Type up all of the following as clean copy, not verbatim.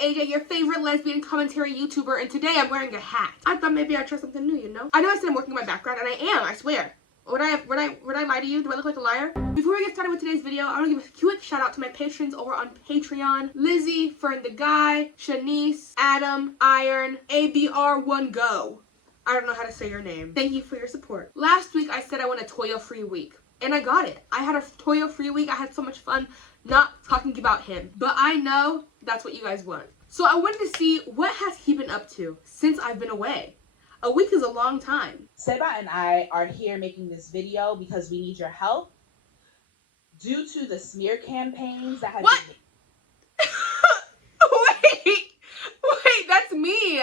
AJ, your favorite lesbian commentary YouTuber, and today I'm wearing a hat. I thought maybe I'd try something new, you know? I know I said I'm working on my background, and I am, I swear. Would I lie to you? Do I look like a liar? Before we get started with today's video, I want to give a quick shout out to my patrons over on Patreon. Lizzie, Fern the Guy, Shanice, Adam, Iron, ABR1Go. I don't know how to say your name. Thank you for your support. Last week I said I want a Toya free week, and I got it. I had a Toya free week. I had so much fun not talking about him, but I know that's what you guys want. So I wanted to see what has he been up to since I've been away. A week is a long time. Seba and I are here making this video because we need your help due to the smear campaigns that have What? Wait, that's me.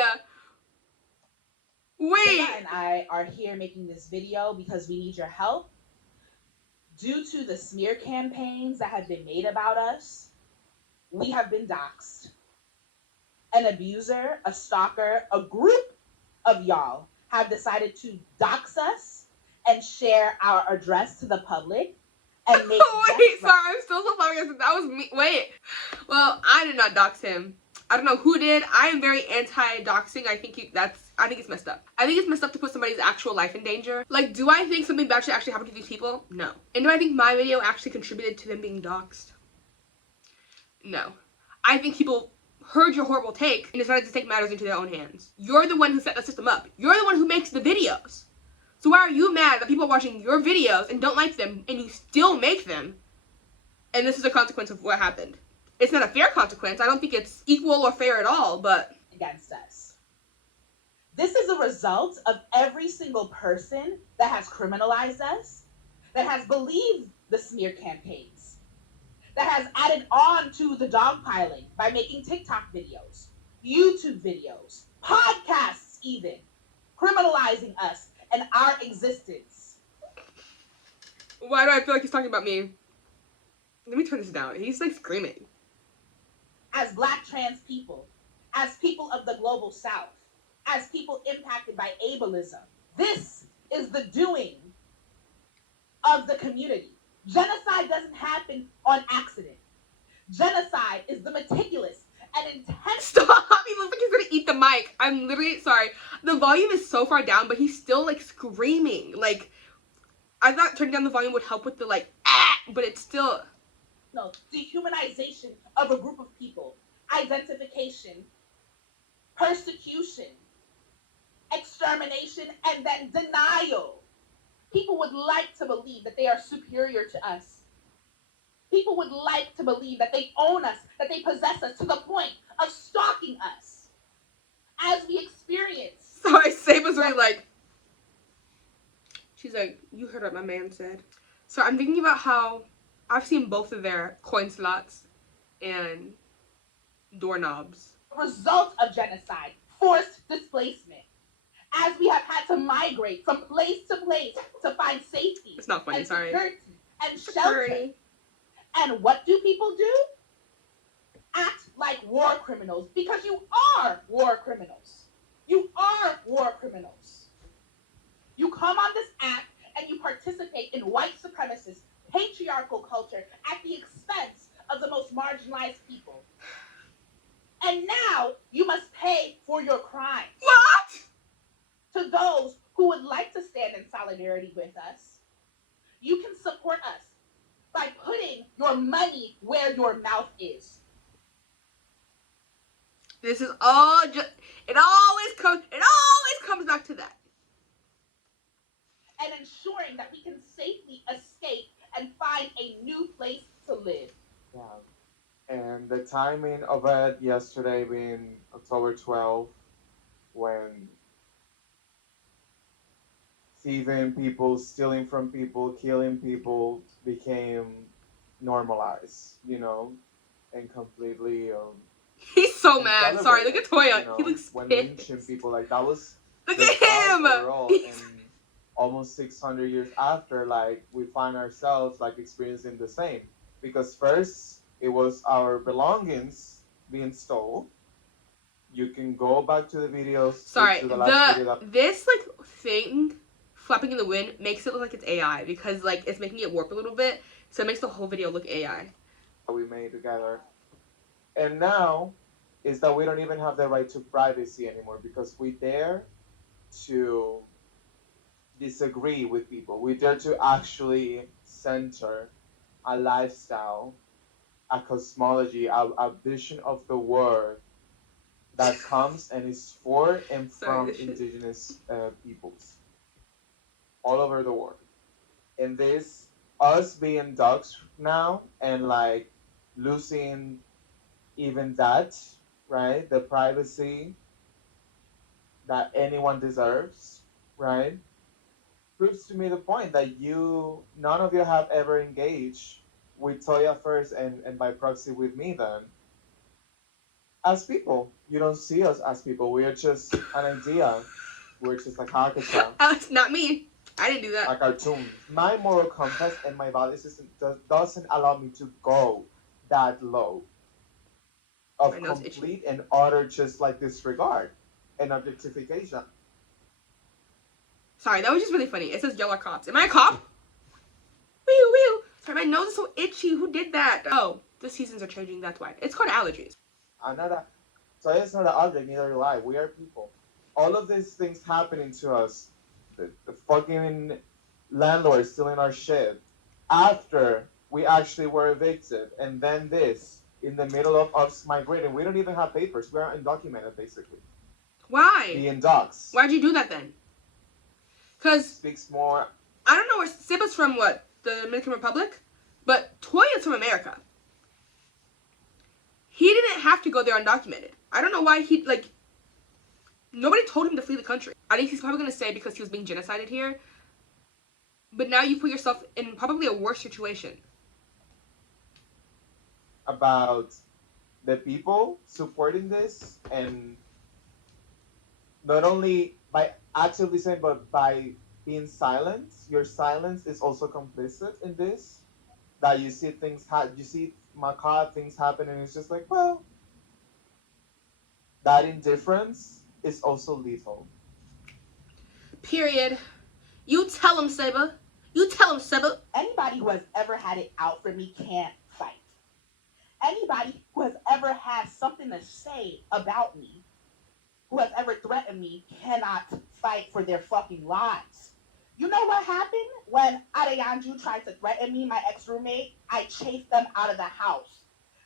Wait. Seba and I are here making this video because we need your help due to the smear campaigns that have been made about us. We have been doxxed. An abuser, a stalker, a group of y'all have decided to dox us and share our address to the public and make Wait, sorry, I'm still so flabbergasted. That was me. Wait. Well, I did not dox him. I don't know who did. I am very anti-doxing. I think it's messed up. I think it's messed up to put somebody's actual life in danger. Like, do I think something bad should actually happen to these people? No. And do I think my video actually contributed to them being doxed? No. I think people heard your horrible take and decided to take matters into their own hands. You're the one who set the system up. You're the one who makes the videos. So why are you mad that people are watching your videos and don't like them and you still make them? And this is a consequence of what happened. It's not a fair consequence. I don't think it's equal or fair at all, but against us. This is a result of every single person that has criminalized us, that has believed the smear campaigns, that has added on to the dogpiling by making TikTok videos, YouTube videos, podcasts even, criminalizing us and our existence. Why do I feel like he's talking about me? Let me turn this down. He's like screaming. As Black trans people, as people of the global South, as people impacted by ableism, this is the doing of the community. Genocide doesn't happen on accident. Genocide is the meticulous and intense. Stop! He looks like he's gonna eat the mic. I'm literally sorry. The volume is so far down, but he's still like screaming. Like, I thought turning down the volume would help with the like, but it's still. No, dehumanization of a group of people, identification, persecution, extermination, and then denial. People would like to believe that they are superior to us. People would like to believe that they own us, that they possess us to the point of stalking us. As we experience. Sorry, Saba's really like. She's like, you heard what my man said. So I'm thinking about how I've seen both of their coin slots and doorknobs. Result of genocide, forced displacement. As we have had to migrate from place to place to find safety. It's not funny, and sorry. Security and shelter. And what do people do? Act like war criminals, because you are war criminals. You are war criminals. You come on this app and you participate in white supremacist, patriarchal culture at the expense of the most marginalized people. And now you must pay for your crimes. What? To those who would like to stand in solidarity with us, you can support us by putting your money where your mouth is. This is all just, it always comes back to that. And ensuring that we can safely escape and find a new place to live. Yeah. And the timing of it yesterday being October 12th, when thieving people, stealing from people, killing people became normalized, you know, and completely He's so mad. Sorry, look at Toya. You know, he looks when pissed. lynching people, like that was Look the at him. overall, and almost 600 years after, like we find ourselves like experiencing the same, because first it was our belongings being stolen. You can go back to the videos. Sorry, to the last video this like thing flapping in the wind makes it look like it's AI, because like it's making it warp a little bit, so it makes the whole video look AI. we made together. And now is that we don't even have the right to privacy anymore because we dare to disagree with people. We dare to actually center a lifestyle, a cosmology, a vision of the world that comes and is for and Sorry, from this shit. indigenous peoples all over the world. And this, us being dogs now and like losing even that, right? The privacy that anyone deserves, right? Proves to me the point that none of you have ever engaged with Toya first and by proxy with me then. As people, you don't see us as people. We're just an idea. We're just a caricature, Alex, not me. I didn't do a that. cartoon. My moral compass and my value system doesn't allow me to go that low My of nose itchy. complete and utter just like disregard and objectification. Sorry, that was just really funny. It says y'all are cops. Am I a cop? Wee wee. Sorry, my nose is so itchy. Who did that? Oh, the seasons are changing. That's why. It's called allergies. I'm not a Toya is not an object, neither do I. We are people. All of these things happening to us, the fucking landlord stealing our shit after we actually were evicted, and then this in the middle of us migrating. We don't even have papers. We are undocumented, basically. Why? Being dogs Why'd you do that then? Because speaks more. I don't know where Siba's from. What, the Dominican Republic? But Toya's from America. He didn't have to go there undocumented. I don't know why nobody told him to flee the country. I think he's probably going to say because he was being genocided here. But now you put yourself in probably a worse situation. About the people supporting this, and not only by actively saying, but by being silent. Your silence is also complicit in this. That you see you see macabre things happen, and it's just like, well, that indifference is also lethal. Period. You tell him, Seba. You tell him, Seba. Anybody who has ever had it out for me can't fight. Anybody who has ever had something to say about me, who has ever threatened me, cannot fight for their fucking lives. You know what happened when Adeyanju tried to threaten me, my ex-roommate? I chased them out of the house.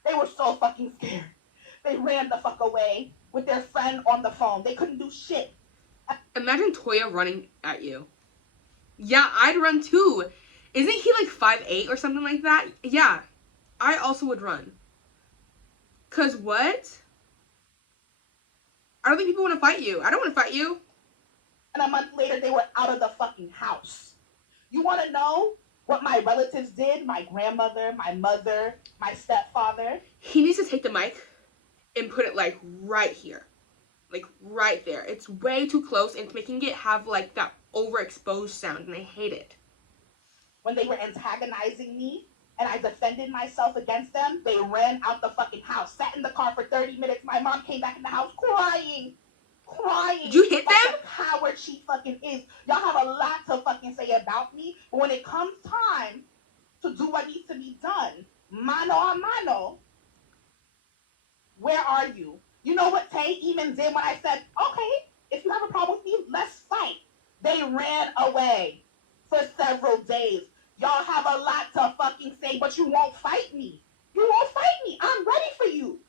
They were so fucking scared. They ran the fuck away with their friend on the phone. They couldn't do shit. Imagine Toya running at you. Yeah, I'd run too. Isn't he like 5'8" or something like that? Yeah, I also would run. Cause what? I don't think people want to fight you. I don't want to fight you. And a month later, they were out of the fucking house. You want to know what my relatives did? My grandmother, my mother, my stepfather. He needs to take the mic and put it like right here. Like right there. It's way too close and it's making it have like that overexposed sound and I hate it. When they were antagonizing me and I defended myself against them, they ran out the fucking house, sat in the car for 30 minutes. My mom came back in the house crying. Did you hit them? The coward she fucking is. Y'all have a lot to fucking say about me, but when it comes time to do what needs to be done, mano a mano, where are you? You know what Tay even did when I said, okay, if you have a problem with me, let's fight. They ran away for several days. Y'all have a lot to fucking say, but you won't fight me. You won't fight me. I'm ready for you.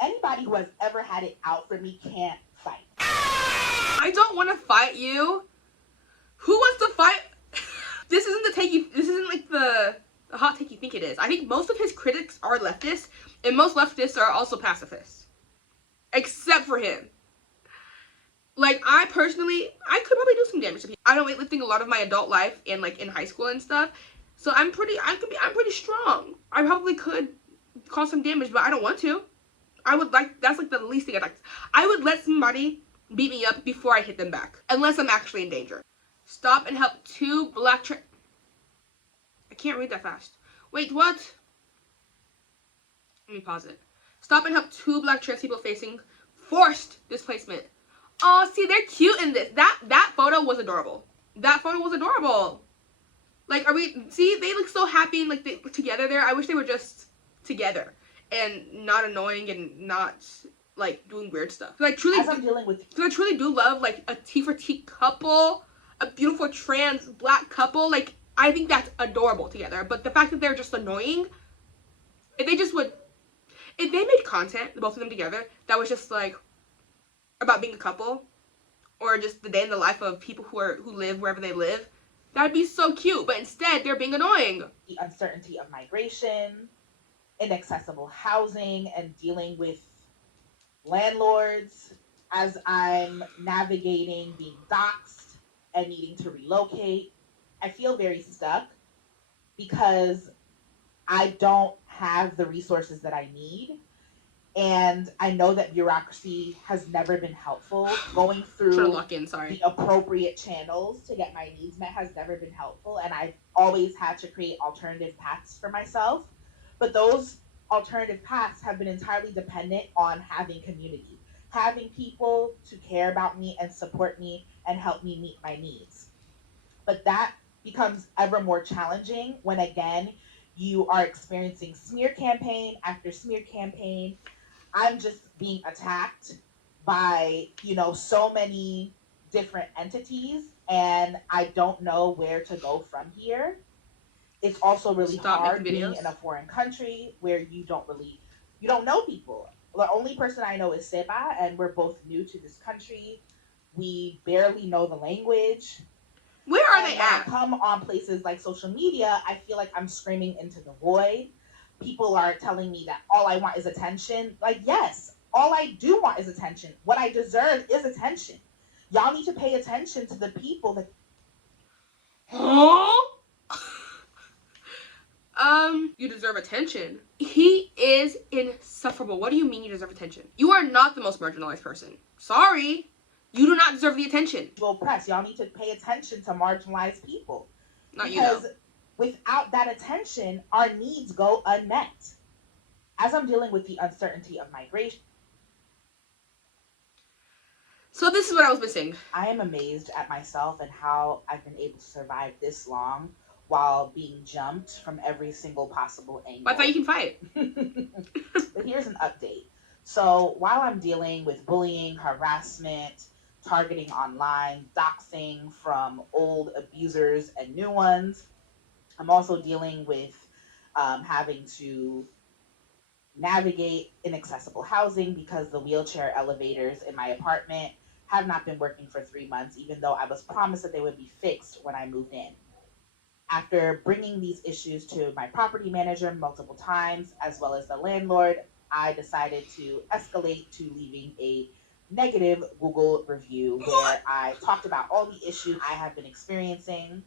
Anybody who has ever had it out for me can't fight. I don't want to fight you. Who wants to fight? This isn't like the hot take you think it is. I think most of his critics are leftists, and most leftists are also pacifists. Except for him. Like, I could probably do some damage to people. I don't weightlifting a lot of my adult life and like in high school and stuff. So I'm pretty strong. I probably could cause some damage, but I don't want to. That's like the least thing I'd like. I would let somebody beat me up before I hit them back. Unless I'm actually in danger. Stop and help two black I can't read that fast. Wait, what? Let me pause it. Stop and help two black trans people facing forced displacement. Oh, see, they're cute in this. That photo was adorable. That photo was adorable. Like, they look so happy and like they together there. I wish they were just together. and not annoying and not like doing weird stuff. Cause I truly, As I'm dealing with, cause I truly do love like a T for T couple, a beautiful trans black couple. Like I think that's adorable together. But the fact that they're just annoying, if they just would, if they made content, both of them together, that was just like about being a couple, or just the day in the life of people who live wherever they live, that'd be so cute. But instead, they're being annoying. the uncertainty of migration, inaccessible housing, and dealing with landlords as I'm navigating being doxxed and needing to relocate. I feel very stuck because I don't have the resources that I need. And I know that bureaucracy has never been helpful. Going through the appropriate channels to get my needs met has never been helpful. And I've always had to create alternative paths for myself. But those alternative paths have been entirely dependent on having community, having people to care about me and support me and help me meet my needs. But that becomes ever more challenging when, again, you are experiencing smear campaign after smear campaign. I'm just being attacked by, so many different entities, and I don't know where to go from here. It's also really hard being in a foreign country where you don't know people. The only person I know is Seba, and we're both new to this country. We barely know the language. Where are they when at? I come on places like social media, I feel like I'm screaming into the void. People are telling me that all I want is attention. Like, yes, all I do want is attention. What I deserve is attention. Y'all need to pay attention to the people that. Huh? You deserve attention. He is insufferable. What do you mean you deserve attention? You are not the most marginalized person. Sorry. You do not deserve the attention. Press. Y'all need to pay attention to marginalized people. Not because without that attention, our needs go unmet. As I'm dealing with the uncertainty of migration. So this is what I was missing. I am amazed at myself and how I've been able to survive this long while being jumped from every single possible angle. I thought you can fight. But here's an update. So while I'm dealing with bullying, harassment, targeting online, doxing from old abusers and new ones, I'm also dealing with having to navigate inaccessible housing because the wheelchair elevators in my apartment have not been working for 3 months, even though I was promised that they would be fixed when I moved in. After bringing these issues to my property manager multiple times, as well as the landlord, I decided to escalate to leaving a negative Google review where I talked about all the issues I have been experiencing.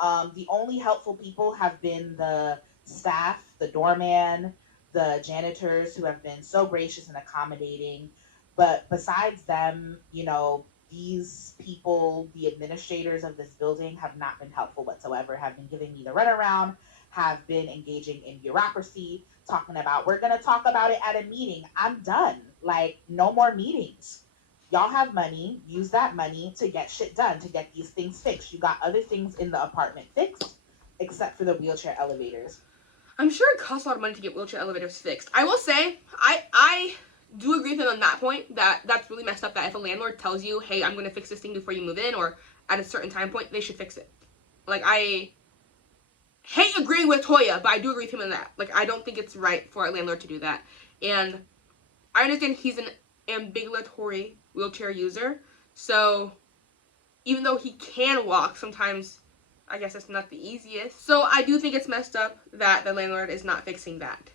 The only helpful people have been the staff, the doorman, the janitors who have been so gracious and accommodating. But besides them, these people, the administrators of this building, have not been helpful whatsoever, have been giving me the runaround, have been engaging in bureaucracy, talking about, we're going to talk about it at a meeting. I'm done. Like, no more meetings. Y'all have money. Use that money to get shit done, to get these things fixed. You got other things in the apartment fixed, except for the wheelchair elevators. I'm sure it costs a lot of money to get wheelchair elevators fixed. I will say, I do agree with him on that point, that's really messed up, that if a landlord tells you, hey, I'm going to fix this thing before you move in, or at a certain time point, they should fix it. Like, I hate agreeing with Toya, but I do agree with him on that. Like, I don't think it's right for a landlord to do that. And I understand he's an ambulatory wheelchair user, so even though he can walk, sometimes I guess it's not the easiest. So I do think it's messed up that the landlord is not fixing that.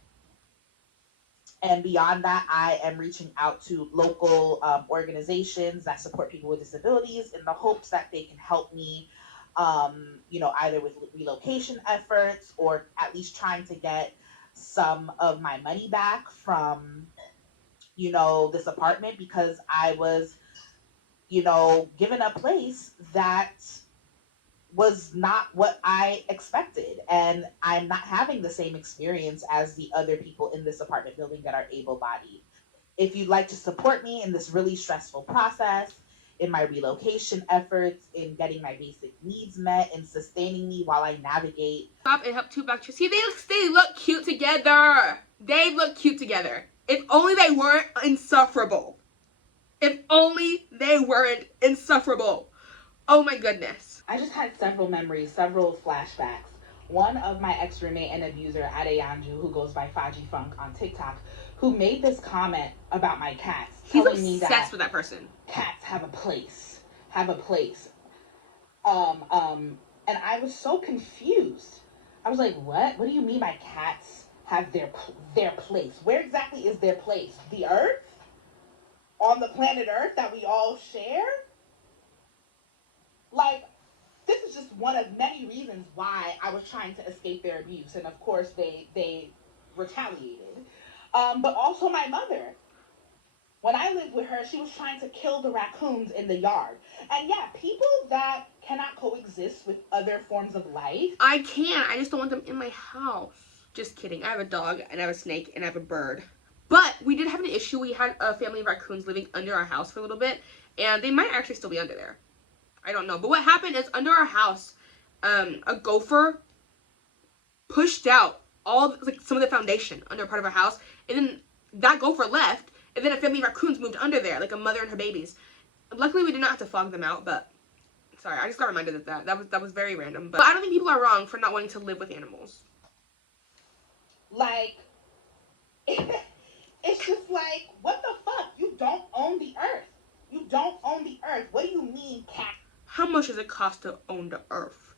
And beyond that, I am reaching out to local organizations that support people with disabilities in the hopes that they can help me, either with relocation efforts or at least trying to get some of my money back from, this apartment, because I was, given a place that was not what I expected. And I'm not having the same experience as the other people in this apartment building that are able-bodied. If you'd like to support me in this really stressful process, in my relocation efforts, in getting my basic needs met, and sustaining me while I navigate. Stop and help two black chicks. See, they look cute together. They look cute together. If only they weren't insufferable. If only they weren't insufferable. Oh my goodness. I just had several memories, several flashbacks. One of my ex-roommate and abuser, Adeyanju, who goes by Faji Funk on TikTok, who made this comment about my cats. He's telling me obsessed that with that person. Cats have a place. Have a place. And I was so confused. I was like, what? What do you mean my cats have their place? Where exactly is their place? The Earth? On the planet Earth that we all share? Like, this is just one of many reasons why I was trying to escape their abuse. And of course, they retaliated. But also my mother. When I lived with her, she was trying to kill the raccoons in the yard. And yeah, people that cannot coexist with other forms of life. I can. I just don't want them in my house. Just kidding. I have a dog, and I have a snake, and I have a bird. But we did have an issue. We had a family of raccoons living under our house for a little bit, and they might actually still be under there. I don't know. But what happened is, under our house, a gopher pushed out some of the foundation under a part of our house, and then that gopher left, and then a family of raccoons moved under there, like a mother and her babies. Luckily, we did not have to fog them out, but sorry, I just got reminded of that. That was very random. But I don't think people are wrong for not wanting to live with animals. Like, it's just like, what the fuck? You don't own the earth. You don't own the earth. What do you mean cats How much does it cost to own the earth?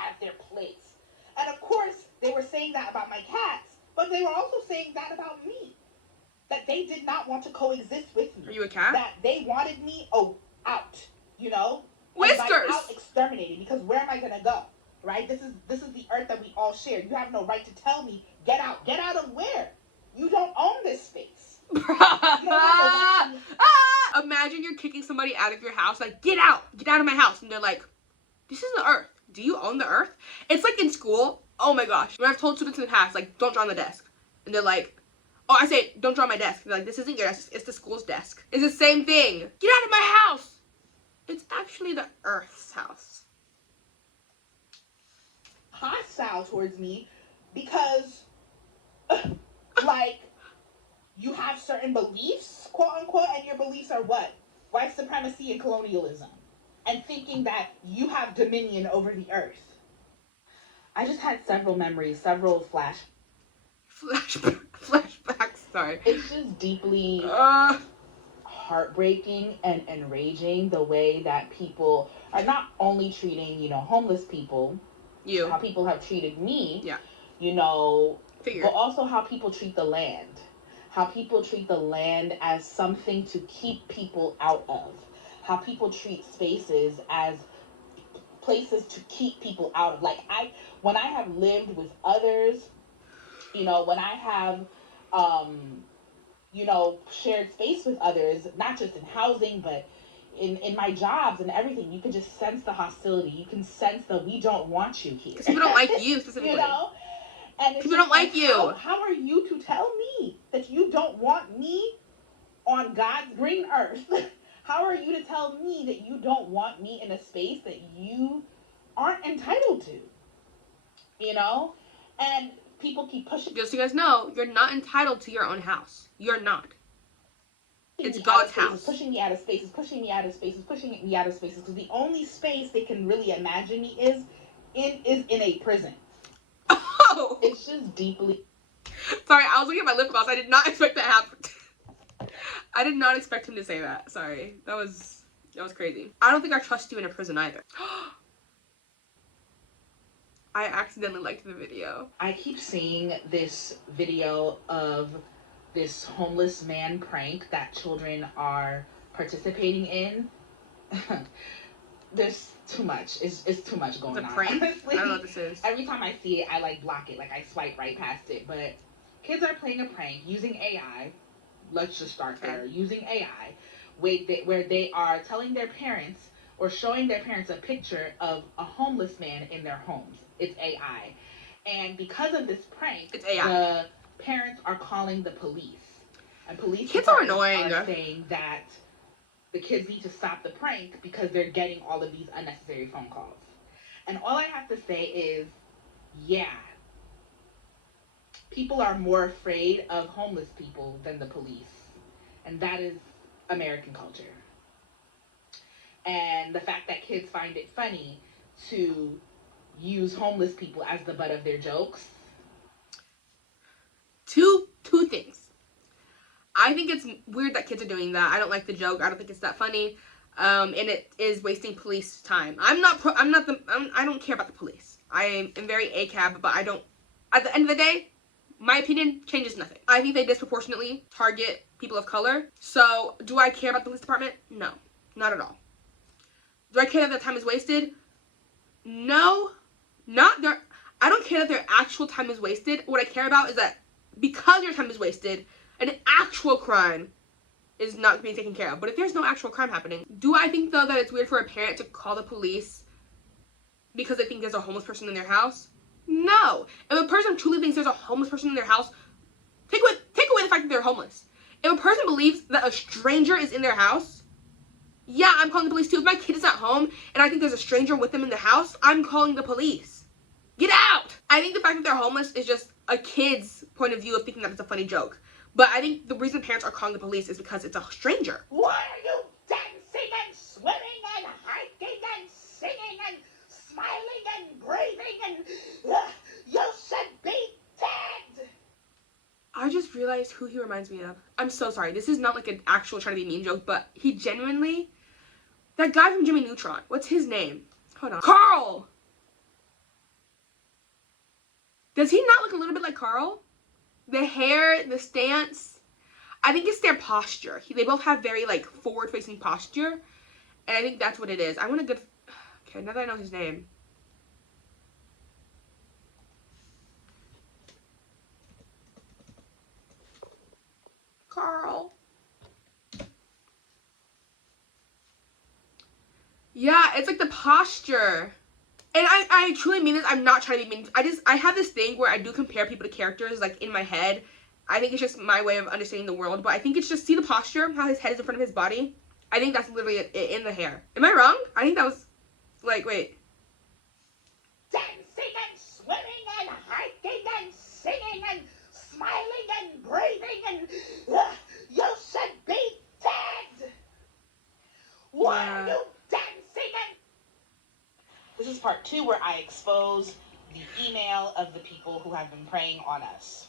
have their place? And of course, they were saying that about my cats, but they were also saying that about me. That they did not want to coexist with me. Are you a cat? That they wanted me out, you know? Whiskers! And by out, exterminated, because where am I gonna go? Right? This is the earth that we all share. You have no right to tell me, get out. Get out of where? You don't own this space. You don't have the right to... Imagine you're kicking somebody out of your house, like, get out of my house. And they're like, this is the earth. Do you own the earth? It's like in school. Oh my gosh. When I've told students in the past, like, don't draw on the desk. And they're like, oh, I say, don't draw on my desk. They're like, this isn't your desk. It's the school's desk. It's the same thing. Get out of my house. It's actually the earth's house. Hostile towards me because, like, you have certain beliefs, quote unquote, and your beliefs are what? White supremacy and colonialism. And thinking that you have dominion over the earth. I just had several memories, several Flashbacks, sorry. It's just deeply heartbreaking and enraging the way that people are not only treating, homeless people, how people have treated me, but also how people treat the land. How people treat the land as something to keep people out of. How people treat spaces as places to keep people out of. Like, when I have lived with others, when I have, shared space with others, not just in housing, but in my jobs and everything, you can just sense the hostility. You can sense that we don't want you here. Because people don't like you specifically. And people don't like you. How are you to tell me that you don't want me on God's green earth? How are you to tell me that you don't want me in a space that you aren't entitled to? And people keep pushing. Just so you guys know, you're not entitled to your own house. You're not. It's God's house. Pushing me out of spaces, pushing me out of spaces, pushing me out of spaces. Because the only space they can really imagine me is in a prison. Oh! It's just deeply... Sorry, I was looking at my lip gloss. I did not expect that to happen. I did not expect him to say that. Sorry. That was crazy. I don't think I trust you in a prison either. I accidentally liked the video. I keep seeing this video of this homeless man prank that children are participating in. There's too much. It's too much going on. It's a prank? Honestly, I don't know what this is. Every time I see it, I block it. I swipe right past it. But kids are playing a prank using AI. Let's just start there. Using AI, where they are telling their parents or showing their parents a picture of a homeless man in their homes. It's AI. And because of this prank, it's AI. The parents are calling the police. And police kids are annoying. Are saying that The kids need to stop the prank because they're getting all of these unnecessary phone calls. And all I have to say is, yeah, people are more afraid of homeless people than the police. And that is American culture. And the fact that kids find it funny to use homeless people as the butt of their jokes. Two things. I think it's weird that kids are doing that. I don't like the joke. I don't think it's that funny. And it is wasting police time. I don't care about the police. I am very ACAB, but I don't, at the end of the day, my opinion changes nothing. I think they disproportionately target people of color. So, do I care about the police department? No, not at all. Do I care that their time is wasted? No, not their, I don't care that their actual time is wasted. What I care about is that because your time is wasted, an actual crime is not being taken care of. But if there's no actual crime happening, do I think, though, that it's weird for a parent to call the police because they think there's a homeless person in their house? No. If a person truly thinks there's a homeless person in their house, take away the fact that they're homeless. If a person believes that a stranger is in their house, yeah, I'm calling the police too. If my kid is at home and I think there's a stranger with them in the house, I'm calling the police. Get out! I think the fact that they're homeless is just a kid's point of view of thinking that it's a funny joke. But I think the reason parents are calling the police is because it's a stranger. Why are you dancing and swimming and hiking and singing and smiling and breathing and you should be dead? I just realized who he reminds me of. I'm so sorry. This is not like an actual trying to be mean joke, but he genuinely, that guy from Jimmy Neutron, what's his name? Hold on. Carl! Does he not look a little bit like Carl? The hair, the stance. I think it's their posture. They both have very, like, forward-facing posture. And I think that's what it is. I want a good... Okay, now that I know his name. Carl. Yeah, it's like the posture. And I truly mean this. I'm not trying to be mean. I have this thing where I do compare people to characters, like, in my head. I think it's just my way of understanding the world. But I think it's just, see the posture? How his head is in front of his body? I think that's literally it in the hair. Am I wrong? I think that was, like, wait. Dancing and swimming and hiking and singing and smiling and breathing and you should be dead. Why are you dancing and... This is part 2 where I expose the email of the people who have been preying on us.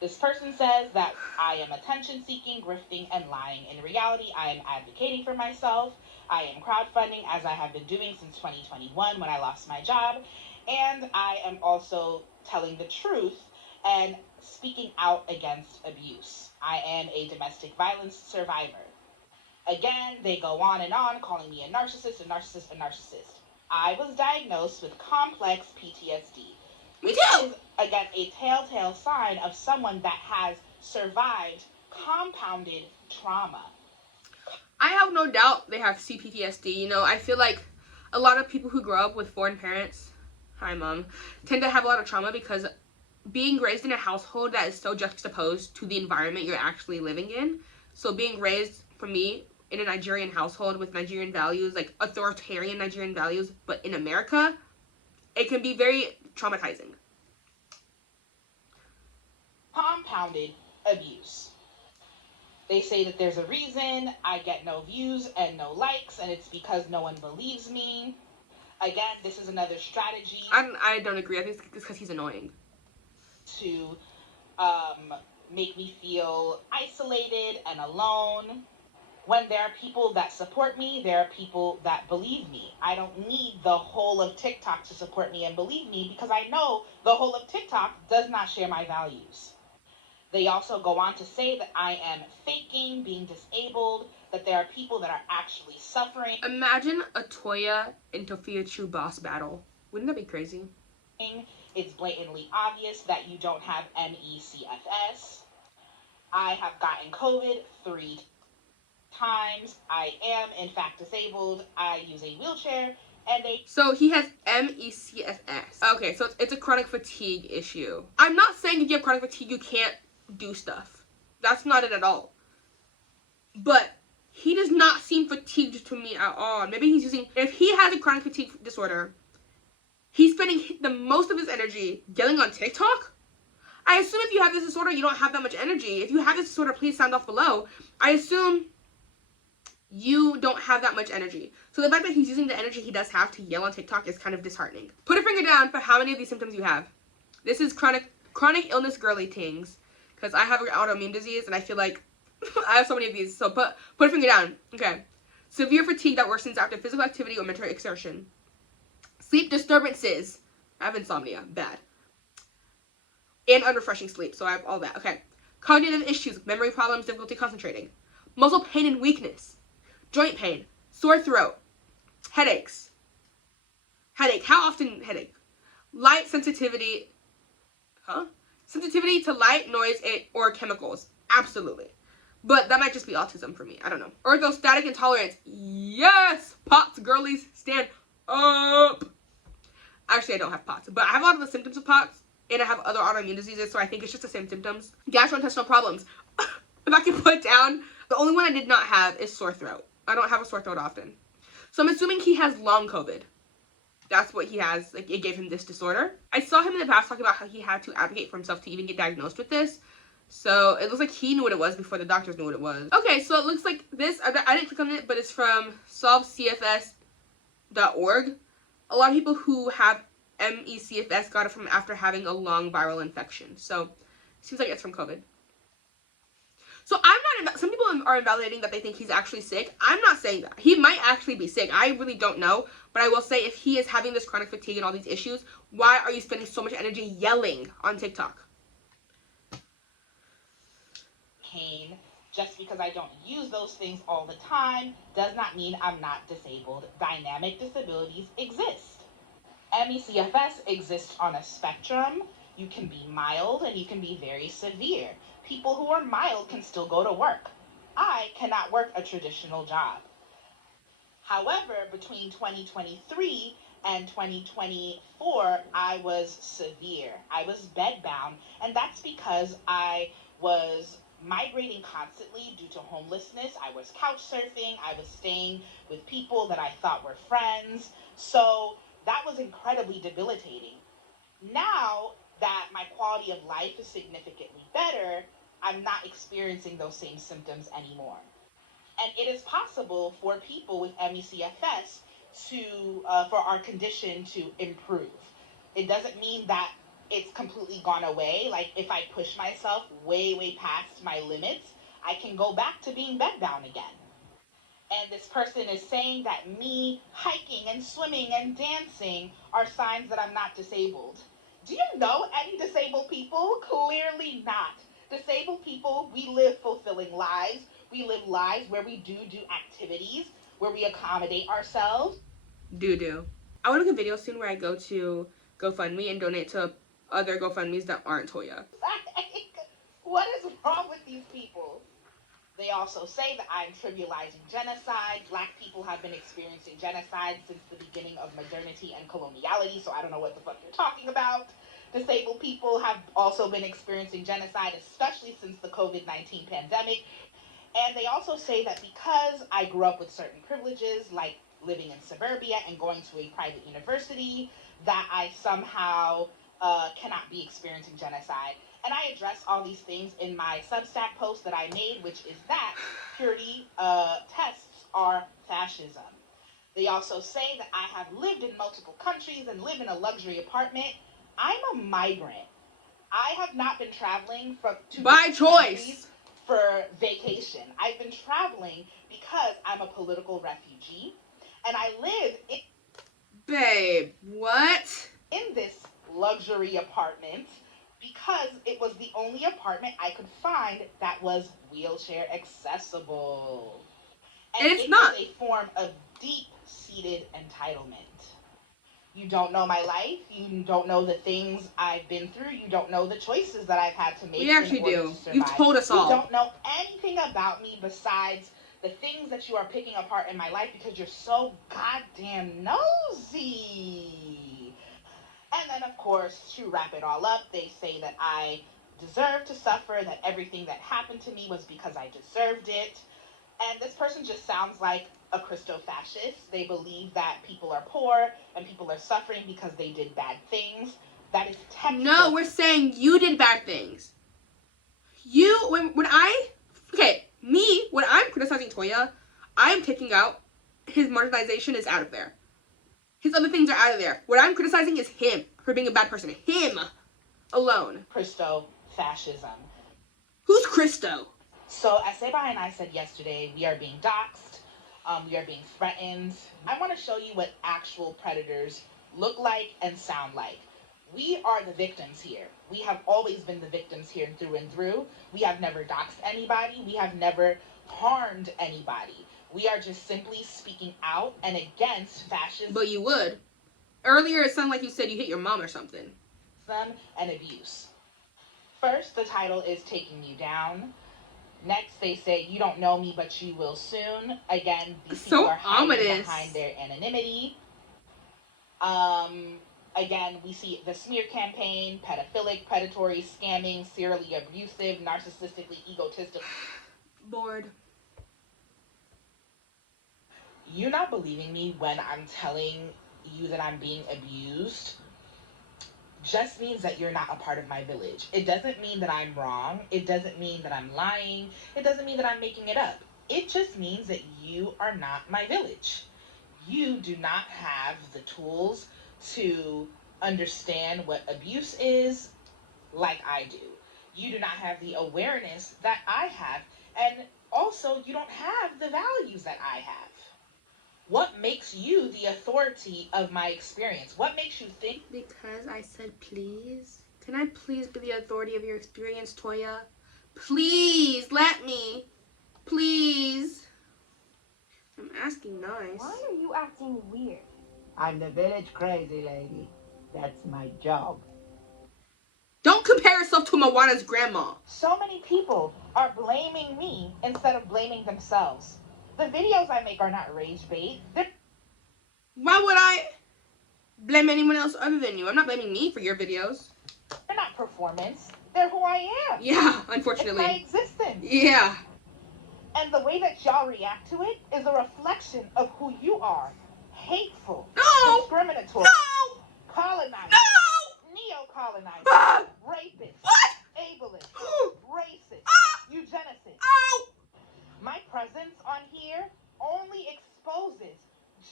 This person says that I am attention-seeking, grifting, and lying. In reality, I am advocating for myself. I am crowdfunding, as I have been doing since 2021 when I lost my job. And I am also telling the truth and speaking out against abuse. I am a domestic violence survivor. Again, they go on, calling me a narcissist, a narcissist, a narcissist. I was diagnosed with complex PTSD. Which is, again, a telltale sign of someone that has survived compounded trauma. I have no doubt they have CPTSD. You know, I feel like a lot of people who grow up with foreign parents, hi mom, tend to have a lot of trauma because being raised in a household that is so juxtaposed to the environment you're actually living in. So being raised, for me, in a Nigerian household with Nigerian values, like authoritarian Nigerian values, but in America, it can be very traumatizing. Compounded abuse. They say that there's a reason I get no views and no likes, and it's because no one believes me. Again, this is another strategy. I don't agree. I think it's because he's annoying. To make me feel isolated and alone. When there are people that support me, there are people that believe me. I don't need the whole of TikTok to support me and believe me because I know the whole of TikTok does not share my values. They also go on to say that I am faking, being disabled, that there are people that are actually suffering. Imagine a Toya and Toya True boss battle. Wouldn't that be crazy? It's blatantly obvious that you don't have MECFS. I have gotten COVID 3 times. I am, in fact, disabled. I use a wheelchair. So he has MECFS. Okay, so it's a chronic fatigue issue. I'm not saying if you have chronic fatigue, you can't do stuff. That's not it at all. But he does not seem fatigued to me at all. Maybe he's using, if he has a chronic fatigue disorder, he's spending the most of his energy yelling on TikTok? I assume if you have this disorder, you don't have that much energy. If you have this disorder, please sound off below. I assume you don't have that much energy. So the fact that he's using the energy he does have to yell on TikTok is kind of disheartening. Put a finger down for how many of these symptoms you have. This is chronic illness girly things. Because I have an autoimmune disease and I feel like I have so many of these. So put a finger down. Okay. Severe fatigue that worsens after physical activity or mental exertion. Sleep disturbances. I have insomnia. Bad. And unrefreshing sleep. So I have all that. Okay. Cognitive issues. Memory problems. Difficulty concentrating. Muscle pain and weakness. Joint pain. Sore throat. Headaches. Headache. How often headache? Light sensitivity. Sensitivity to light, noise, or chemicals. Absolutely. But that might just be autism for me. I don't know. Orthostatic intolerance. Yes! POTS girlies, stand up. Actually, I don't have POTS. But I have a lot of the symptoms of POTS. And I have other autoimmune diseases. So I think it's just the same symptoms. Gastrointestinal problems. If I can put down, the only one I did not have is sore throat. I don't have a sore throat often. So I'm assuming he has long COVID. That's what he has. Like, it gave him this disorder. I saw him in the past talking about how he had to advocate for himself to even get diagnosed with this. So it looks like he knew what it was before the doctors knew what it was. Okay, so it looks like this, I didn't click on it, but it's from solvecfs.org. A lot of people who have ME/CFS got it from after having a long viral infection. So it seems like it's from COVID. So I'm not, some people are invalidating that they think he's actually sick. I'm not saying that. He might actually be sick. I really don't know. But I will say, if he is having this chronic fatigue and all these issues, why are you spending so much energy yelling on TikTok? Pain, just because I don't use those things all the time, does not mean I'm not disabled. Dynamic disabilities exist. ME/CFS exists on a spectrum. You can be mild and you can be very severe. People who are mild can still go to work. I cannot work a traditional job. However, between 2023 and 2024, I was severe. I was bedbound, and that's because I was migrating constantly due to homelessness. I was couch surfing. I was staying with people that I thought were friends. So that was incredibly debilitating. Now that my quality of life is significantly better, I'm not experiencing those same symptoms anymore. And it is possible for people with ME/CFS for our condition to improve. It doesn't mean that it's completely gone away. Like, if I push myself way past my limits, I can go back to being bedbound again. And this person is saying that me hiking and swimming and dancing are signs that I'm not disabled. Do you know any disabled people? Clearly not. Disabled people, we live fulfilling lives. We live lives where we do activities, where we accommodate ourselves. I want to make a video soon where I go to GoFundMe and donate to other GoFundMes that aren't Toya. What is wrong with these people? They also say that I'm trivializing genocide. Black people have been experiencing genocide since the beginning of modernity and coloniality, so I don't know what the fuck you're talking about. Disabled people have also been experiencing genocide, especially since the COVID-19 pandemic. And they also say that because I grew up with certain privileges, like living in suburbia and going to a private university, that I somehow cannot be experiencing genocide. And I address all these things in my Substack post that I made, which is that purity tests are fascism. They also say that I have lived in multiple countries and live in a luxury apartment. I'm a migrant. I have not been traveling by choice for vacation. I've been traveling because I'm a political refugee, and I live in... Babe, what? In this luxury apartment because it was the only apartment I could find that was wheelchair accessible. And it's not a form of deep-seated entitlement. You don't know my life. You don't know the things I've been through. You don't know the choices that I've had to make. We actually do. You've told us all. You don't know anything about me besides the things that you are picking apart in my life because you're so goddamn nosy. And then, of course, to wrap it all up, they say that I deserve to suffer, that everything that happened to me was because I deserved it. And this person just sounds like a Christo-fascist. They believe that people are poor and people are suffering because they did bad things. That is textbook. No, we're saying you did bad things. You, when I'm criticizing Toya, I'm taking out his monetization is out of there. His other things are out of there. What I'm criticizing is him for being a bad person. Him alone. Christo-fascism. Who's Christo? So as Seba and I said yesterday, we are being doxxed. We are being threatened. I want to show you what actual predators look like and sound like. We are the victims here. We have always been the victims here through and through. We have never doxed anybody. We have never harmed anybody. We are just simply speaking out and against fascism. But you would. Earlier it sounded like you said you hit your mom or something. And abuse. First, the title is Taking You Down. Next, they say, you don't know me, but you will soon. Again, these So people are hiding ominous. behind their anonymity. Again, we see the smear campaign, pedophilic, predatory, scamming, serially abusive, narcissistically egotistical. Bored. You not believing me when I'm telling you that I'm being abused just means that you're not a part of my village. It doesn't mean that I'm wrong. It doesn't mean that I'm lying. It doesn't mean that I'm making it up. It just means that you are not my village. You do not have the tools to understand what abuse is like I do. You do not have the awareness that I have. And also, you don't have the values that I have. What makes you the authority of my experience? What makes you think? Because I said please. Can I please be the authority of your experience, Toya? Please, let me. Please. I'm asking nice. Why are you acting weird? I'm the village crazy lady. That's my job. Don't compare yourself to Mawana's grandma. So many people are blaming me instead of blaming themselves. The videos I make are not rage bait. Why would I blame anyone else other than you? I'm not blaming me for your videos. They're not performance. They're who I am. Yeah, It's my unfortunately. existence. Yeah. And the way that y'all react to it is a reflection of who you are. Hateful. No! Discriminatory. No! Colonizing. No! Neo-colonizing. Ah! Rapist. What? Ableist. Racist. Ah! Eugenicist. Ow! My presence on here only exposes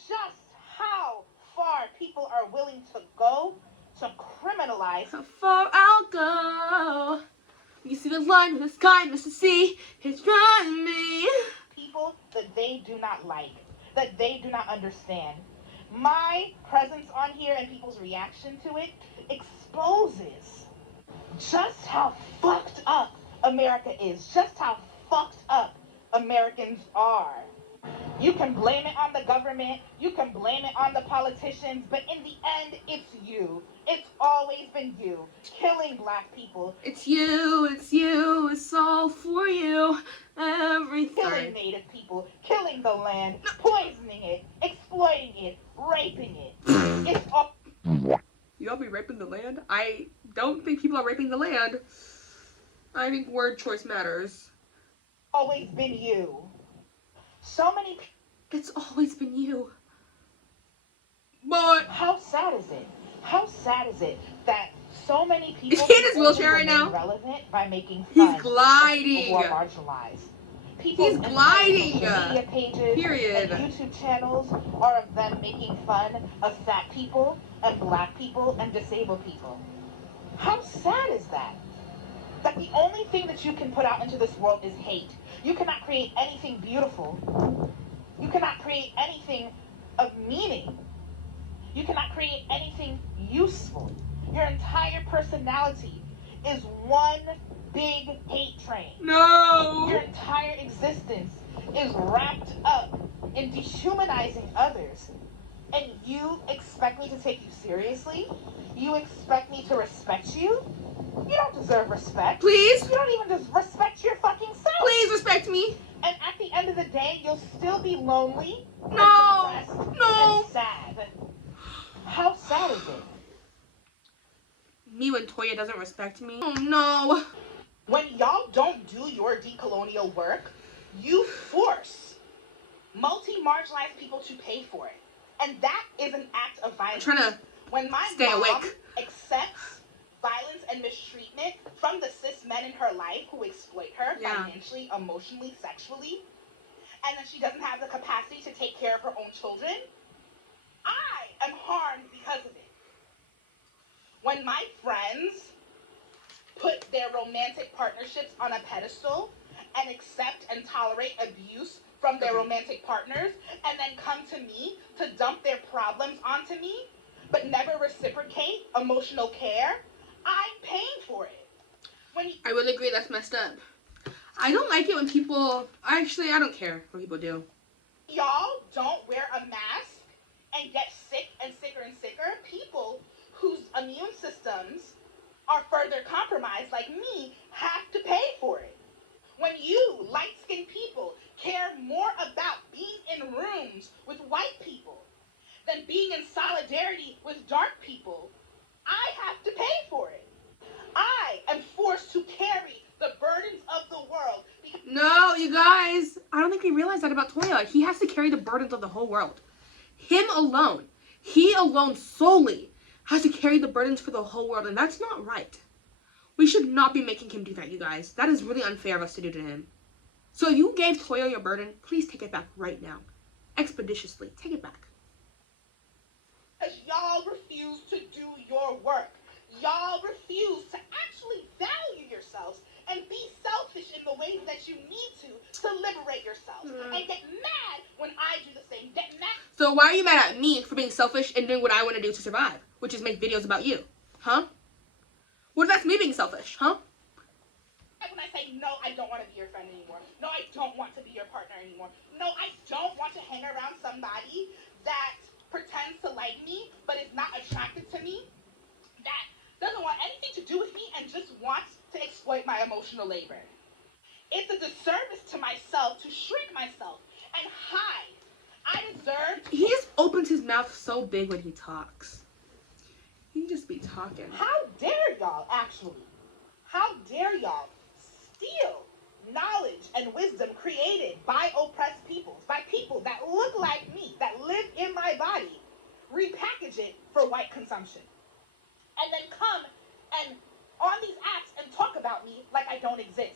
just how far people are willing to go to criminalize. How far I'll go. You see the line with this kindness to see. It's driving me. People that they do not like, that they do not understand. My presence on here and people's reaction to it exposes just how fucked up America is, just how fucked up Americans are. You can blame it on the government, you can blame it on the politicians, but in the end, it's you. It's always been you, killing black people. It's you, it's all for you. Everything. Killing native people, killing the land, poisoning it, exploiting it, raping it. It's all... Y'all be raping the land? I don't think people are raping the land. I think word choice matters. always been you. So many people. It's always been you. But How sad is it? How sad is it that so many people Is he in his can wheelchair only right now? remain relevant by making He's fun of gliding. people who are marginalized. People's He's entire gliding. social media pages Period. and YouTube channels are of them making fun of fat people and black people and disabled people. How sad is that? That the only thing that you can put out into this world is hate. You cannot create anything beautiful. You cannot create anything of meaning. You cannot create anything useful. Your entire personality is one big hate train. no. Your entire existence is wrapped up in dehumanizing others. And you expect me to take you seriously? You expect me to respect you? You don't deserve respect. Please, You don't even respect your fucking self. please respect me. And at the end of the day, you'll still be lonely, No. and depressed, No. and sad. How sad is it? Me when Toya doesn't respect me. Oh no. When y'all don't do your decolonial work, You force multi-marginalized people to pay for it. And that is an act of violence. I'm trying to when my stay mom awake. accepts violence and mistreatment from the cis men in her life who exploit her financially, emotionally, sexually, and then she doesn't have the capacity to take care of her own children, I am harmed because of it. When my friends put their romantic partnerships on a pedestal and accept and tolerate abuse from their romantic partners and then come to me to dump their problems onto me, but never reciprocate emotional care, I'm paying for it. I will agree, that's messed up. I don't like it when people, actually, I don't care what people do. Y'all don't wear a mask and get sick and sicker and sicker. People whose immune systems are further compromised, like me, have to pay for it. When you, light-skinned people, care more about being in rooms with white people than being in solidarity with dark people, I have to pay for it. I am forced to carry the burdens of the world. No, you guys, I don't think we realize that about Toya. He has to carry the burdens of the whole world. Him alone, he alone solely has to carry the burdens for the whole world, and that's not right. We should not be making him do that, you guys. That is really unfair of us to do to him. So if you gave Toya your burden, please take it back right now. Expeditiously, take it back. Because y'all refuse to do your work. Y'all refuse to actually value yourselves and be selfish in the ways that you need to liberate yourselves. And get mad when I do the same. Get mad. So why are you mad at me for being selfish and doing what I want to do to survive? Which is make videos about you. Huh? What if that's me being selfish, huh? When I say, no, I don't want to be your friend anymore. No, I don't want to be your partner anymore. No, I don't want to hang around somebody that pretends to like me but is not attracted to me, that doesn't want anything to do with me and just wants to exploit my emotional labor. It's a disservice to myself to shrink myself and hide. I deserve... He just opens his mouth so big when he talks. He just be talking. How dare y'all, actually? How dare y'all steal knowledge and wisdom created by oppressed peoples, by people that look like me, that live in my body, repackage it for white consumption, and then come and on these apps and talk about me like I don't exist.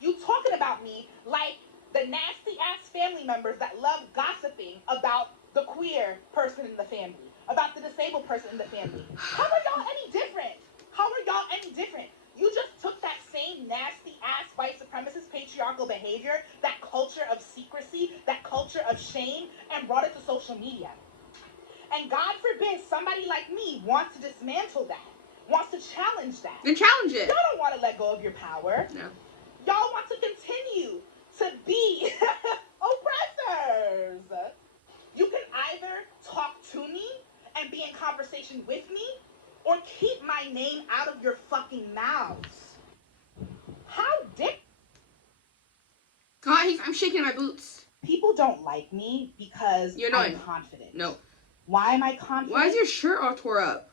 You talking about me like the nasty ass family members that love gossiping about the queer person in the family, about the disabled person in the family. How are y'all any different? How are y'all any different? You just took that same nasty ass white supremacist patriarchal behavior, that culture of secrecy, that culture of shame, and brought it to social media. And God forbid somebody like me wants to dismantle that, wants to challenge that. Then challenge it. Y'all don't want to let go of your power. No. Y'all want to continue to be oppressors. You can either talk to me and be in conversation with me, or keep my name out of your fucking mouths. How dare... God, I'm shaking my boots. People don't like me because You're I'm annoying. confident. No. Why am I confident? Why is your shirt all tore up?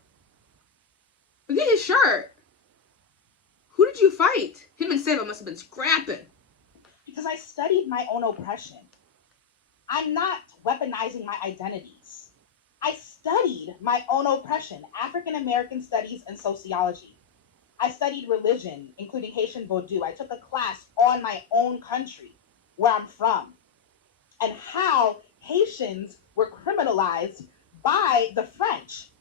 Look at his shirt. Who did you fight? Him and Saba must have been scrapping. Because I studied my own oppression. I'm not weaponizing my identities. I studied my own oppression, African American studies and sociology. I studied religion, including Haitian Vodou. I took a class on my own country, where I'm from, and how Haitians were criminalized by the French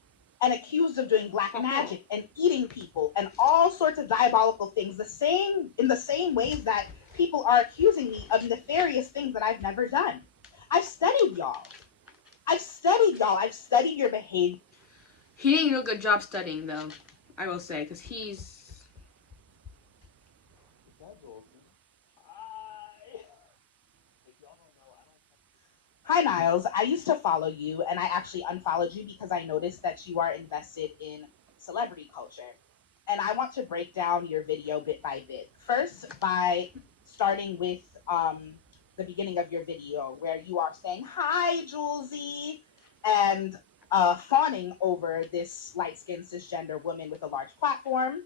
and accused of doing black magic and eating people and all sorts of diabolical things, in the same ways that people are accusing me of nefarious things that I've never done. I've studied y'all. I've studied your behavior. He didn't do a good job studying, though, I will say, because he's... Hi, Niles. I used to follow you, and I actually unfollowed you because I noticed that you are invested in celebrity culture. And I want to break down your video bit by bit. First, by starting with the beginning of your video, where you are saying, "Hi, Julesy," and fawning over this light-skinned cisgender woman with a large platform,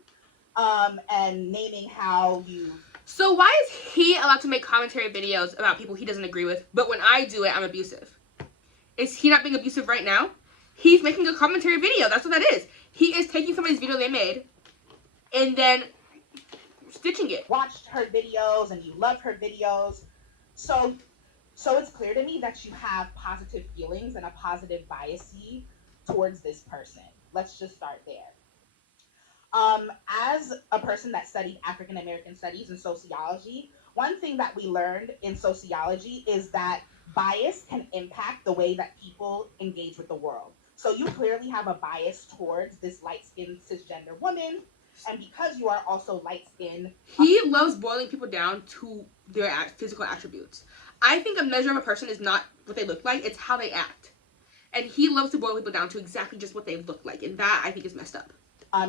and naming how you So why is he allowed to make commentary videos about people he doesn't agree with, but when I do it, I'm abusive? Is he not being abusive right now? He's making a commentary video. That's what that is. He is taking somebody's video they made and then stitching it. Watched her videos and you love her videos. So it's clear to me that you have positive feelings and a positive bias towards this person. Let's just start there. As a person that studied African American studies and sociology, one thing that we learned in sociology is that bias can impact the way that people engage with the world. So you clearly have a bias towards this light-skinned cisgender woman, and because you are also light-skinned, he loves boiling people down to their physical attributes. I think a measure of a person is not what they look like, it's how they act. And he loves to boil people down to exactly just what they look like, and that I think is messed up.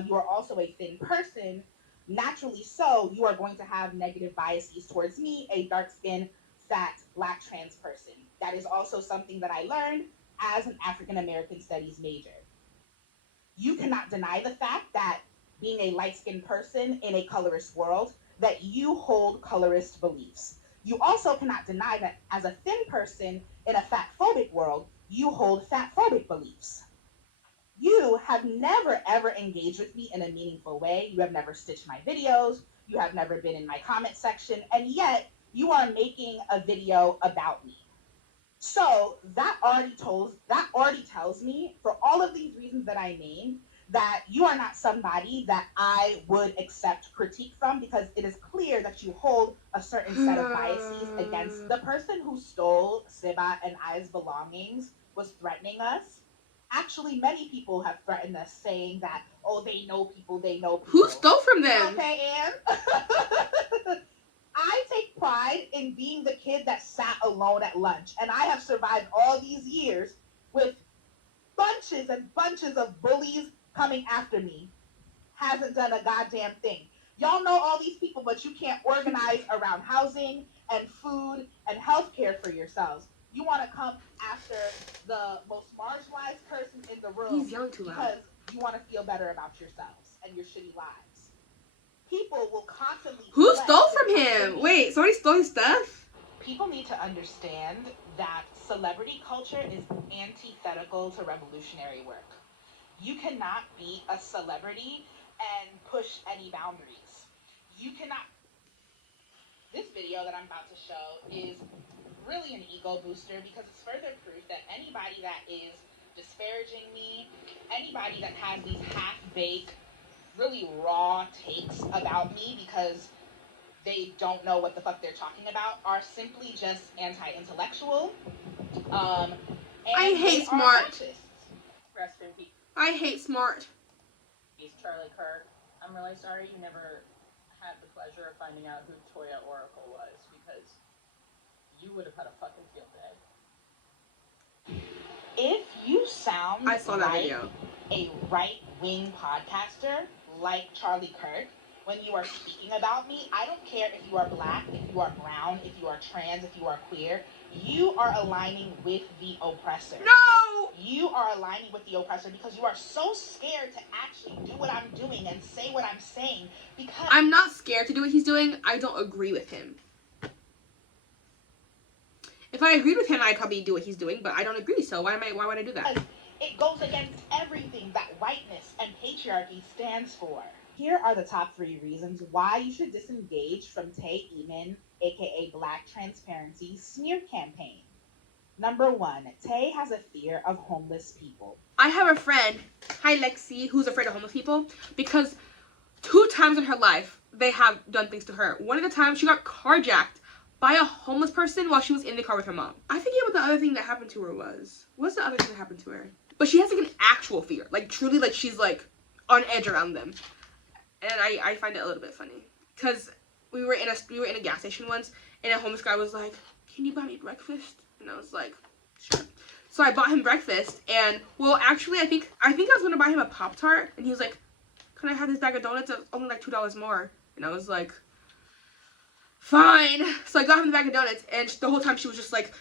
You are also a thin person. Naturally so, you are going to have negative biases towards me, a dark-skinned, fat, black trans person. That is also something that I learned as an African American studies major. You cannot deny the fact that being a light-skinned person in a colorist world, that you hold colorist beliefs. You also cannot deny that as a thin person in a fat-phobic world, you hold fat-phobic beliefs. You have never ever engaged with me in a meaningful way. You have never stitched my videos. You have never been in my comment section. And yet you are making a video about me. So that already tells me, for all of these reasons that I named, that you are not somebody that I would accept critique from, because it is clear that you hold a certain set of biases against the person who stole Siba and I's belongings was threatening us. Actually, many people have threatened us, saying that, oh, they know people. Who stole from them? Okay, Anne. I take pride in being the kid that sat alone at lunch, and I have survived all these years with bunches and bunches of bullies coming after me. Hasn't done a goddamn thing. Y'all know all these people, but you can't organize around housing and food and healthcare for yourselves. You want to come after the most marginalized person in the room. He's yelling too loud. Because you want to feel better about yourselves and your shitty lives. People will constantly... Who stole from him? Wait, somebody stole his stuff? People need to understand that celebrity culture is antithetical to revolutionary work. You cannot be a celebrity and push any boundaries. You cannot... This video that I'm about to show is really an ego booster, because it's further proof that anybody that is disparaging me, anybody that has these half-baked, really raw takes about me because they don't know what the fuck they're talking about, are simply just anti-intellectual. I hate smart. Rest in peace, I hate smart. Charlie Kirk. I'm really sorry you never had the pleasure of finding out who Toya Oracle was, because you would have had a fucking field day. If you sound I saw that like video. a right-wing podcaster like Charlie Kirk, when you are speaking about me, I don't care if you are black, if you are brown, if you are trans, if you are queer, you are aligning with the oppressor. No! You are aligning with the oppressor because you are so scared to actually do what I'm doing and say what I'm saying, because... I'm not scared to do what he's doing. I don't agree with him. If I agreed with him, I'd probably do what he's doing, but I don't agree, so why would I do that? It goes against everything that whiteness and patriarchy stands for. Here are the top 3 reasons why you should disengage from Tay Eamon, aka Black Transparency's smear campaign. Number 1, Tay has a fear of homeless people. I have a friend, hi Lexi, who's afraid of homeless people because 2 times in her life they have done things to her. One of the times she got carjacked by a homeless person while she was in the car with her mom. I forget what the other thing that happened to her was. What's the other thing that happened to her? But she has like an actual fear, like truly, like she's like on edge around them, and I find it a little bit funny because we were in a gas station once, and a homeless guy was like, "Can you buy me breakfast?" And I was like, "Sure." So I bought him breakfast, and well, actually, I think I was gonna buy him a Pop-Tart, and he was like, "Can I have this bag of donuts? It's only like $2 more." And I was like, "Fine." So I got him the bag of donuts, and the whole time she was just like,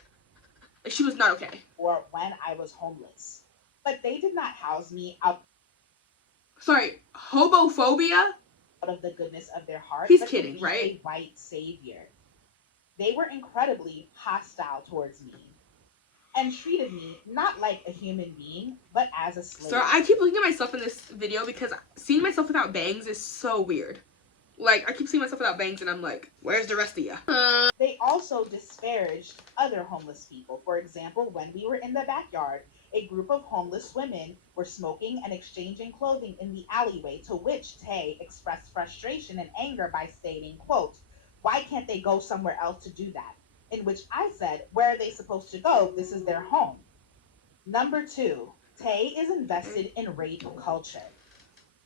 she was not okay. Or when I was homeless. But they did not house me out. Sorry, hobophobia? of the goodness of their heart, He's but kidding, to be right? a white savior. They were incredibly hostile towards me and treated me not like a human being, but as a slave. So I keep looking at myself in this video because seeing myself without bangs is so weird. Like, I keep seeing myself without bangs and I'm like, where's the rest of you? They also disparaged other homeless people. For example, when we were in the backyard, a group of homeless women were smoking and exchanging clothing in the alleyway, to which Tay expressed frustration and anger by stating, quote, "Why can't they go somewhere else to do that?" In which I said, "Where are they supposed to go? This is their home." Number 2, Tay is invested in rape culture.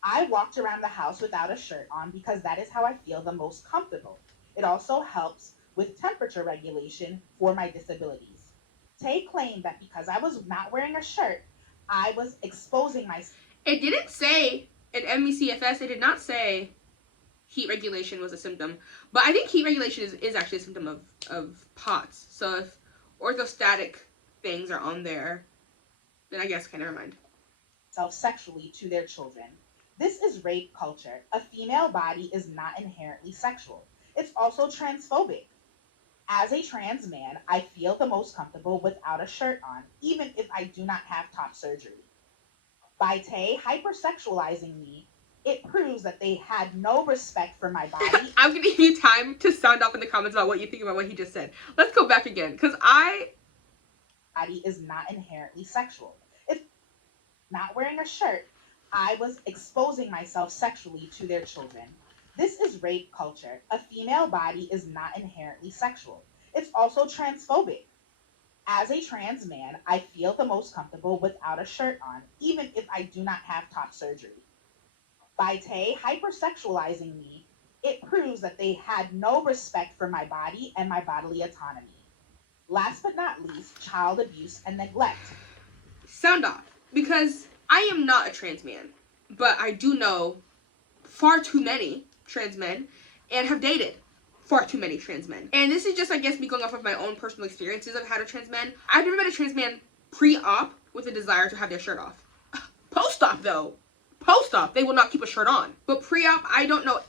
I walked around the house without a shirt on because that is how I feel the most comfortable. It also helps with temperature regulation for my disabilities. Tay claimed that because I was not wearing a shirt, I was exposing myself. It didn't say in MECFS, it did not say heat regulation was a symptom. But I think heat regulation is actually a symptom of POTS. So if orthostatic things are on there, then I guess, okay, never mind. Sexually to their children. This is rape culture. A female body is not inherently sexual. It's also transphobic. As a trans man, I feel the most comfortable without a shirt on, even if I do not have top surgery. By Tay hypersexualizing me, it proves that they had no respect for my body. I'm gonna give you time to sound off in the comments about what you think about what he just said. Let's go back again, because body is not inherently sexual. If not wearing a shirt, I was exposing myself sexually to their children. This is rape culture. A female body is not inherently sexual. It's also transphobic. As a trans man, I feel the most comfortable without a shirt on, even if I do not have top surgery. By Tay hypersexualizing me, it proves that they had no respect for my body and my bodily autonomy. Last but not least, child abuse and neglect. sound off, because I am not a trans man, but I do know far too many trans men and have dated far too many trans men. And this is just, I guess, me going off of my own personal experiences of how to trans men. I've never met a trans man pre-op with a desire to have their shirt off. Post-op, though. Post-op, they will not keep a shirt on. But pre-op, I don't know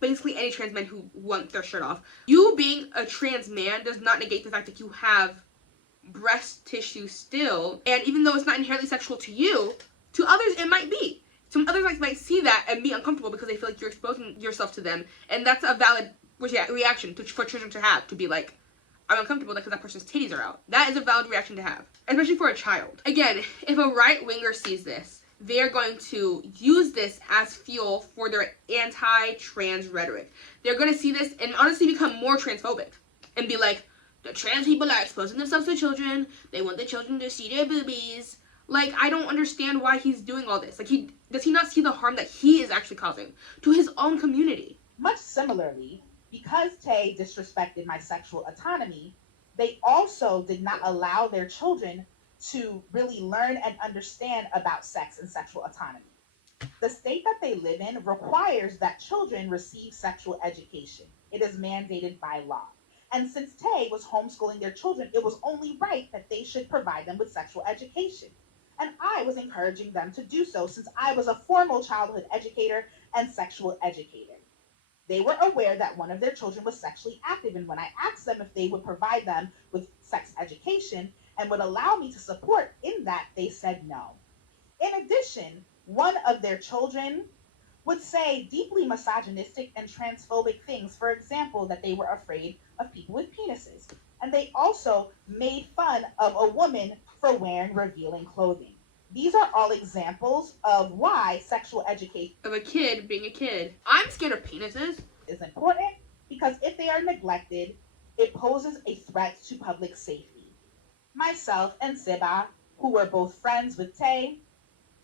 basically any trans men who want their shirt off. You being a trans man does not negate the fact that you have breast tissue still, and even though it's not inherently sexual to you, to others it might be. Some others might see that and be uncomfortable because they feel like you're exposing yourself to them, and that's a valid reaction for children to have, to be like, I'm uncomfortable because that person's titties are out. That is a valid reaction to have, especially for a child. Again, if a right-winger sees this, they're going to use this as fuel for their anti-trans rhetoric. They're going to see this and honestly become more transphobic and be like, the trans people are exposing themselves to children. They want the children to see their boobies. Like, I don't understand why he's doing all this. Like, does he not see the harm that he is actually causing to his own community? Much similarly, because Tay disrespected my sexual autonomy, they also did not allow their children to really learn and understand about sex and sexual autonomy. The state that they live in requires that children receive sexual education. It is mandated by law. And since Tay was homeschooling their children, it was only right that they should provide them with sexual education. And I was encouraging them to do so since I was a formal childhood educator and sexual educator. They were aware that one of their children was sexually active, and when I asked them if they would provide them with sex education and would allow me to support in that, they said no. In addition, one of their children would say deeply misogynistic and transphobic things. For example, that they were afraid of people with penises. And they also made fun of a woman for wearing revealing clothing. These are all examples of why sexual education Of a kid being a kid. I'm scared of penises. is important, because if they are neglected, it poses a threat to public safety. Myself and Siba, who were both friends with Tay,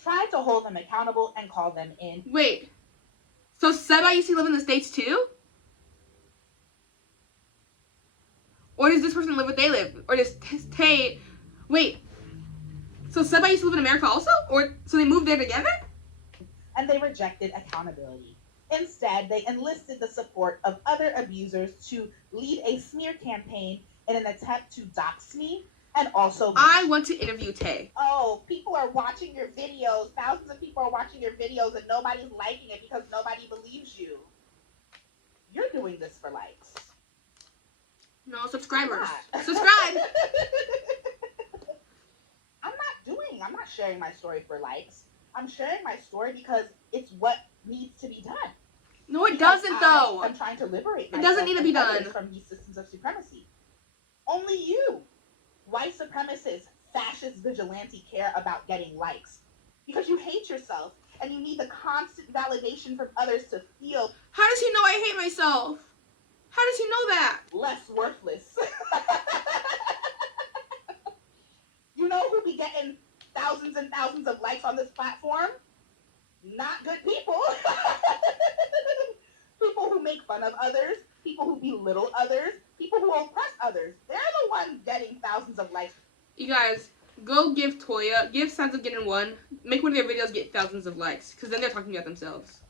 tried to hold them accountable and call them in. Wait, so Seba used to live in the States too? Or does this person live where they live? Or does Tay... Wait, so Seba used to live in America also? Or, so they moved there together? And they rejected accountability. Instead, they enlisted the support of other abusers to lead a smear campaign in an attempt to dox me And also, I want to interview Tay. oh, people are watching your videos. Thousands of people are watching your videos and nobody's liking it because nobody believes you. You're doing this for likes. No, subscribers. I'm not. Subscribe. I'm not sharing my story for likes. I'm sharing my story because it's what needs to be done. No, it doesn't though. I'm trying to liberate It myself doesn't need to be and others done. from these systems of supremacy. Only you, white supremacists, fascist vigilante, care about getting likes because you hate yourself and you need the constant validation from others to feel. How does he know I hate myself? How does he know that? Less worthless. You know who be getting thousands and thousands of likes on this platform? Not good people. People who make fun of others, people who belittle others, people who oppress others. They're the ones getting thousands of likes. You guys, go give Signs of Getting One, make one of their videos get thousands of likes, because then they're talking about themselves.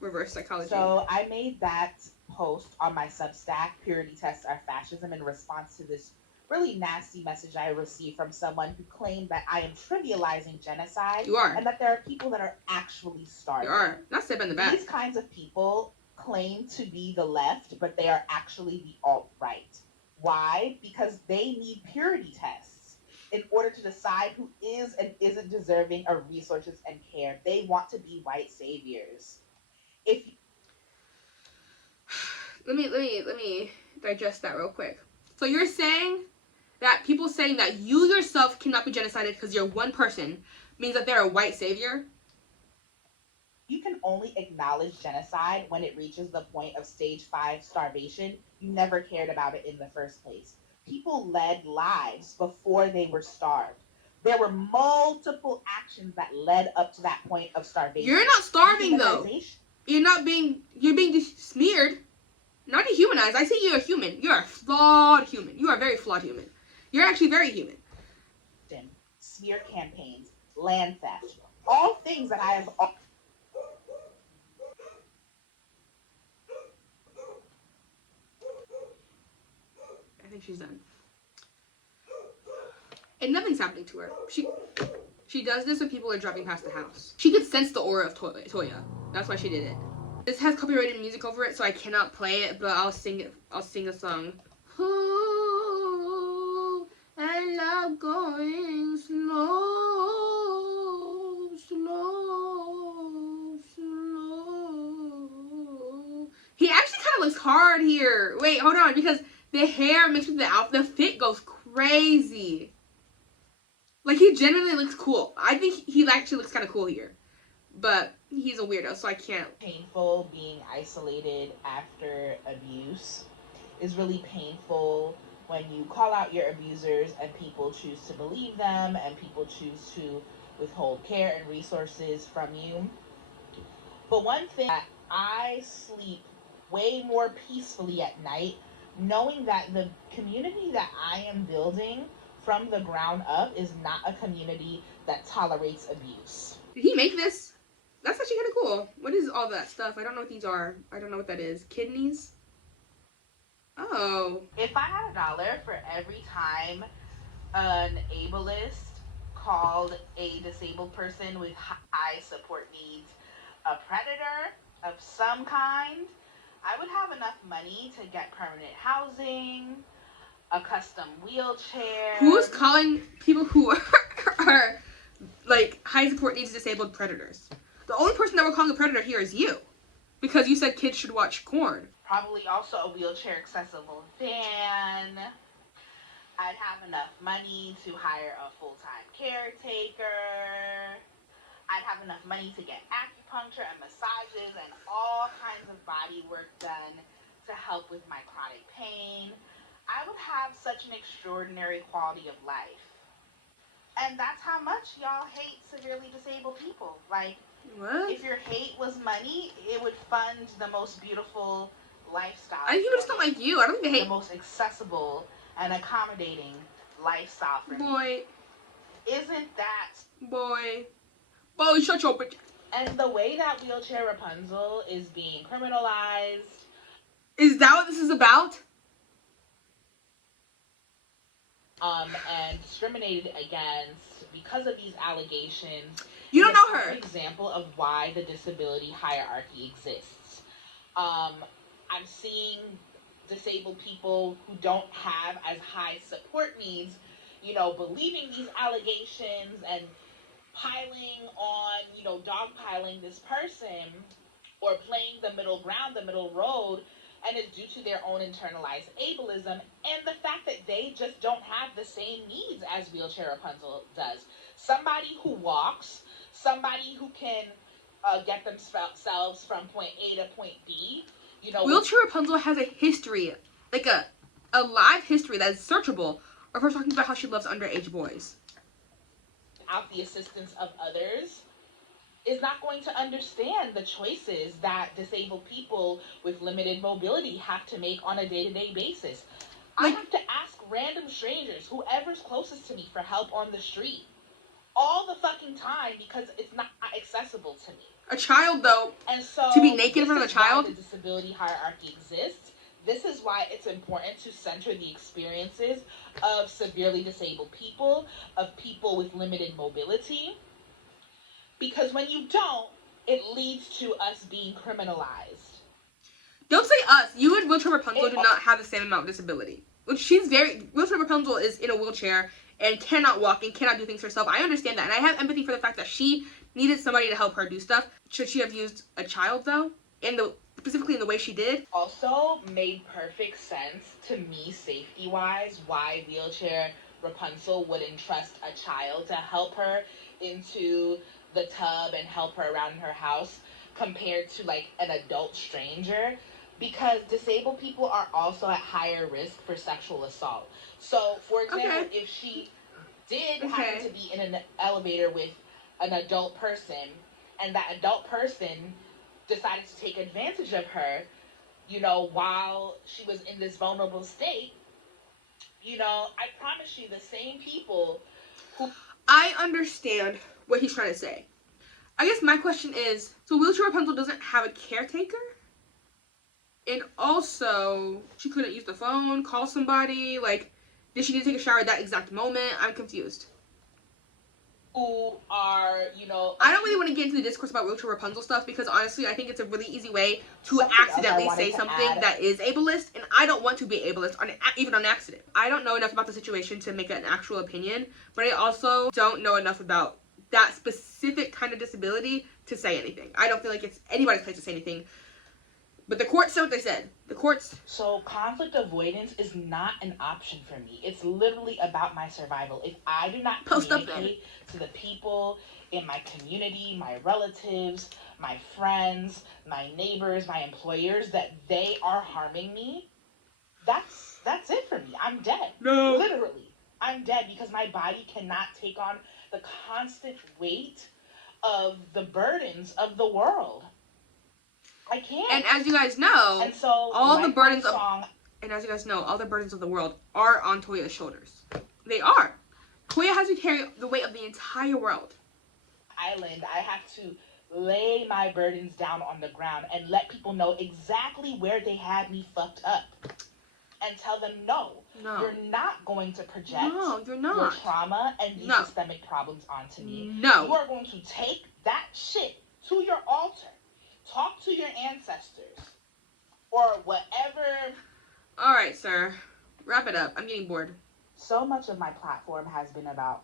Reverse psychology. So I made that post on my Substack, Purity Tests Are Fascism, in response to this really nasty message I received from someone who claimed that I am trivializing genocide. You are. And that there are people that are actually starving. You are. Not step in the back. These kinds of people claim to be the left, but they are actually the alt-right. Why? Because they need purity tests in order to decide who is and isn't deserving of resources and care. They want to be white saviors. Let me digest that real quick. So you're saying that people saying that you yourself cannot be genocided because you're one person means that they're a white savior? You can only acknowledge genocide when it reaches the point of stage 5 starvation. You never cared about it in the first place. People led lives before they were starved. There were multiple actions that led up to that point of starvation. You're not starving though. You're being smeared, not dehumanized. I say you're a human. You're a flawed human. You are a very flawed human. You're actually very human. Smear campaigns, land theft, all things that I have. I think she's done. And nothing's happening to her. She does this when people are driving past the house. She could sense the aura of Toya. That's why she did it. This has copyrighted music over it, so I cannot play it, but I'll sing it. I'll sing a song. Ooh, I love going slow, slow, slow. He actually kind of looks hard here. Wait, hold on, because the hair mixed with the outfit, the fit goes crazy. Like, he genuinely looks cool. I think he actually looks kind of cool here. But he's a weirdo, so I can't. Painful being isolated after abuse is really painful when you call out your abusers and people choose to believe them and people choose to withhold care and resources from you. But one thing, that I sleep way more peacefully at night knowing that the community that I am building from the ground up is not a community that tolerates abuse. Did he make this? That's actually kind of cool. What is all that stuff? I don't know what these are. I don't know what that is. Kidneys? Oh. If I had $1 for every time an ableist called a disabled person with high support needs a predator of some kind, I would have enough money to get permanent housing, a custom wheelchair. Who's calling people who are like high support needs disabled predators? The only person that we're calling a predator here is you, because you said kids should watch corn. Probably also a wheelchair accessible van. I'd have enough money to hire a full-time caretaker. I'd have enough money to get acupuncture and massages and all kinds of body work done to help with my chronic pain. I would have such an extraordinary quality of life. And that's how much y'all hate severely disabled people. Like, what? If your hate was money, it would fund the most beautiful lifestyle. I think people just don't like you. I don't think they hate. The most accessible and accommodating lifestyle for me. Boy. Isn't that... Boy, shut your bitch. And the way that wheelchair Rapunzel is being criminalized... Is that what this is about? and discriminated against because of these allegations. You don't know her. An example of why the disability hierarchy exists. I'm seeing disabled people who don't have as high support needs, believing these allegations and piling on, dogpiling this person or playing the middle ground, the middle road, and it's due to their own internalized ableism and the fact that they just don't have the same needs as Wheelchair Rapunzel does. Somebody who walks, somebody who can get themselves from point A to point B. Wheelchair Rapunzel has a history, like a live history that is searchable of her talking about how she loves underage boys. Without the assistance of others, is not going to understand the choices that disabled people with limited mobility have to make on a day-to-day basis. I have to ask random strangers, whoever's closest to me, for help on the street all the fucking time because it's not accessible to me. A child, though, and so to be naked in front of a child? The disability hierarchy exists. This is why it's important to center the experiences of severely disabled people, of people with limited mobility. Because when you don't, it leads to us being criminalized. Don't say us. You and Wheelchair Rapunzel do not have the same amount of disability. Wheelchair Rapunzel is in a wheelchair and cannot walk and cannot do things herself. I understand that. And I have empathy for the fact that she needed somebody to help her do stuff. Should she have used a child, though? Specifically in the way she did? Also made perfect sense to me, safety-wise, why Wheelchair Rapunzel would entrust a child to help her into the tub and help her around in her house compared to like an adult stranger, because disabled people are also at higher risk for sexual assault. So, for example, if she did happen to be in an elevator with an adult person and that adult person decided to take advantage of her, while she was in this vulnerable state, I promise you the same people who... I understand what he's trying to say. I guess my question is, so Wheelchair Rapunzel doesn't have a caretaker? And also, she couldn't use the phone, call somebody, did she need to take a shower at that exact moment? I'm confused. Who are, I don't really want to get into the discourse about Wheelchair Rapunzel stuff because honestly, I think it's a really easy way to accidentally say something that is ableist, and I don't want to be ableist, even on accident. I don't know enough about the situation to make an actual opinion, but I also don't know enough about that specific kind of disability to say anything. I don't feel like it's anybody's place to say anything. But the courts said what they said. The courts... So conflict avoidance is not an option for me. It's literally about my survival. If I do not communicate to the people in my community, my relatives, my friends, my neighbors, my employers, that they are harming me, that's it for me. I'm dead. No. Literally. I'm dead because my body cannot take on the constant weight of the burdens of the world. I can't. And as you guys know, and so all the burdens of the world are on Toya's shoulders. They are. Toya has to carry the weight of the entire world. Island, I have to lay my burdens down on the ground and let people know exactly where they had me fucked up. And tell them, no, you're not going to project your trauma and these systemic problems onto me. No. You are going to take that shit to your altar. Talk to your ancestors. Or whatever. Alright, sir. Wrap it up. I'm getting bored. So much of my platform has been about...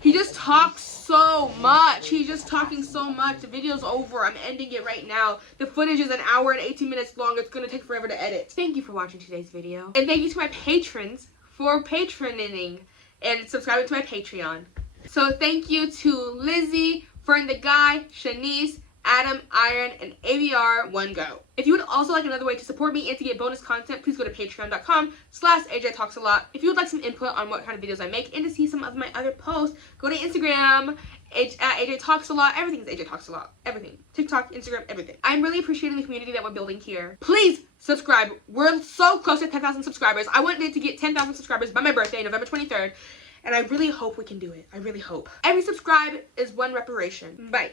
He just talks so much. He's just talking so much. The video's over. I'm ending it right now. The footage is 1 hour and 18 minutes long. It's going to take forever to edit. Thank you for watching today's video. And thank you to my patrons for patroning and subscribing to my Patreon. So thank you to Lizzie, Fern the Guy, Shanice, Adam, Iron, and ABR1Go. If you would also like another way to support me and to get bonus content, please go to patreon.com/AJ Talks A Lot. If you would like some input on what kind of videos I make and to see some of my other posts, go to Instagram at AJ Talks A Lot. Everything is AJ Talks A Lot. Everything. TikTok, Instagram, everything. I'm really appreciating the community that we're building here. Please subscribe. We're so close to 10,000 subscribers. I wanted to get 10,000 subscribers by my birthday, November 23rd. And I really hope we can do it. I really hope. Every subscribe is one reparation. Bye.